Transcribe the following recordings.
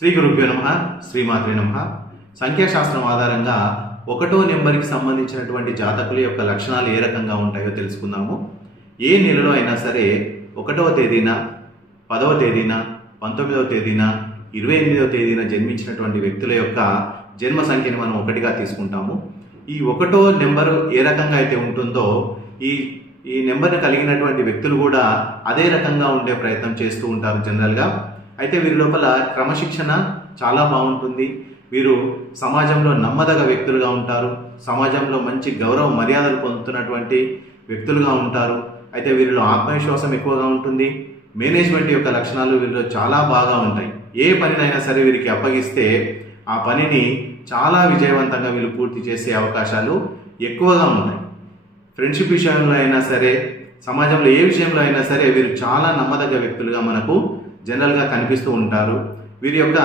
శ్రీ గురుభ్యో నమః, శ్రీమాత్రే నమః. సంఖ్యాశాస్త్రం ఆధారంగా ఒకటో నెంబర్కి సంబంధించినటువంటి జాతకుల యొక్క లక్షణాలు ఏ రకంగా ఉంటాయో తెలుసుకుందాము. ఏ నెలలో అయినా సరే 1వ తేదీన, 10వ తేదీన, 19వ తేదీన, 28వ తేదీన జన్మించినటువంటి వ్యక్తుల యొక్క జన్మ సంఖ్యను మనం ఒకటిగా తీసుకుంటాము. ఈ 1వ నెంబరు ఏ రకంగా అయితే ఉంటుందో ఈ నెంబర్ని కలిగినటువంటి వ్యక్తులు కూడా అదే రకంగా ఉండే ప్రయత్నం చేస్తూ ఉంటారు జనరల్గా. అయితే వీరి లోపల క్రమశిక్షణ చాలా బాగుంటుంది. వీరు సమాజంలో నమ్మదగ వ్యక్తులుగా ఉంటారు. సమాజంలో మంచి గౌరవ మర్యాదలు పొందుతున్నటువంటి వ్యక్తులుగా ఉంటారు. అయితే వీరిలో ఆత్మవిశ్వాసం ఎక్కువగా ఉంటుంది. మేనేజ్మెంట్ యొక్క లక్షణాలు వీరిలో చాలా బాగా ఉంటాయి. ఏ పనినైనా సరే వీరికి అప్పగిస్తే ఆ పనిని చాలా విజయవంతంగా వీళ్ళు పూర్తి చేసే అవకాశాలు ఎక్కువగా ఉంటాయి. ఫ్రెండ్షిప్ విషయంలో అయినా సరే, సమాజంలో ఏ విషయంలో అయినా సరే వీరు చాలా నమ్మదగ్గ వ్యక్తులుగా మనకు జనరల్గా కనిపిస్తూ ఉంటారు. వీరి యొక్క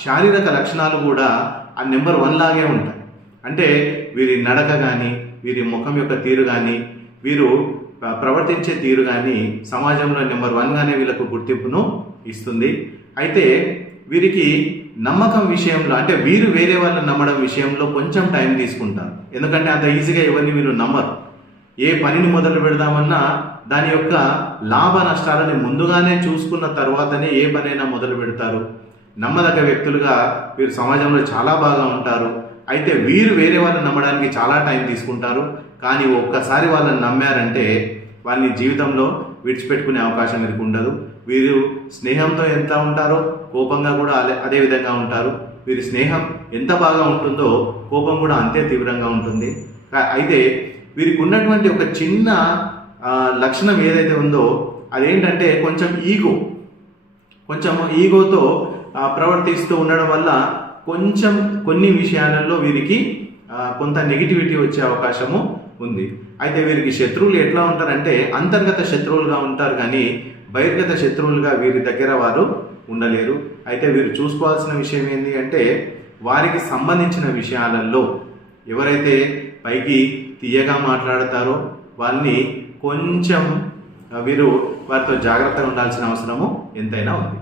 శారీరక లక్షణాలు కూడా ఆ నెంబర్ 1 లాగే ఉంటాయి. అంటే వీరి నడక కానీ, వీరి ముఖం యొక్క తీరు కానీ, వీరు ప్రవర్తించే తీరు కానీ సమాజంలో నెంబర్ 1గానే వీళ్ళకు గుర్తింపును ఇస్తుంది. అయితే వీరికి నమ్మకం విషయంలో, అంటే వీరు వేరే వాళ్ళని నమ్మడం విషయంలో కొంచెం టైం తీసుకుంటారు. ఎందుకంటే అంత ఈజీగా ఎవరిని వీళ్ళు నమ్మరు. ఏ పనిని మొదలు పెడదామన్నా దాని యొక్క లాభ నష్టాలని ముందుగానే చూసుకున్న తర్వాతనే ఏ పనైనా మొదలు పెడతారు. నమ్మదగ్గ వ్యక్తులుగా వీరు సమాజంలో చాలా బాగా ఉంటారు. అయితే వీరు వేరే వాళ్ళని నమ్మడానికి చాలా టైం తీసుకుంటారు. కానీ ఒక్కసారి వాళ్ళని నమ్మారంటే వాళ్ళని జీవితంలో విడిచిపెట్టుకునే అవకాశం వీరికి ఉండదు. వీరు స్నేహంతో ఎంత ఉంటారో కోపంగా కూడా అదే విధంగా ఉంటారు. వీరి స్నేహం ఎంత బాగా ఉంటుందో కోపం కూడా అంతే తీవ్రంగా ఉంటుంది. అయితే వీరికి ఉన్నటువంటి ఒక చిన్న లక్షణం ఏదైతే ఉందో అదేంటంటే కొంచెం ఈగోతో ప్రవర్తిస్తూ ఉండడం వల్ల కొన్ని విషయాలలో వీరికి కొంత నెగిటివిటీ వచ్చే అవకాశము ఉంది. అయితే వీరికి శత్రువులు ఎట్లా ఉంటారంటే అంతర్గత శత్రువులుగా ఉంటారు, కానీ బహిర్గత శత్రువులుగా వీరి దగ్గర వారు ఉండలేరు. అయితే వీరు చూసుకోవాల్సిన విషయం ఏంటి అంటే వారికి సంబంధించిన విషయాలలో ఎవరైతే పైకి తీయగా మాట్లాడతారో వాళ్ళని కొంచెం వీరు వారితో జాగ్రత్తగా ఉండాల్సిన అవసరము ఎంతైనా ఉంది.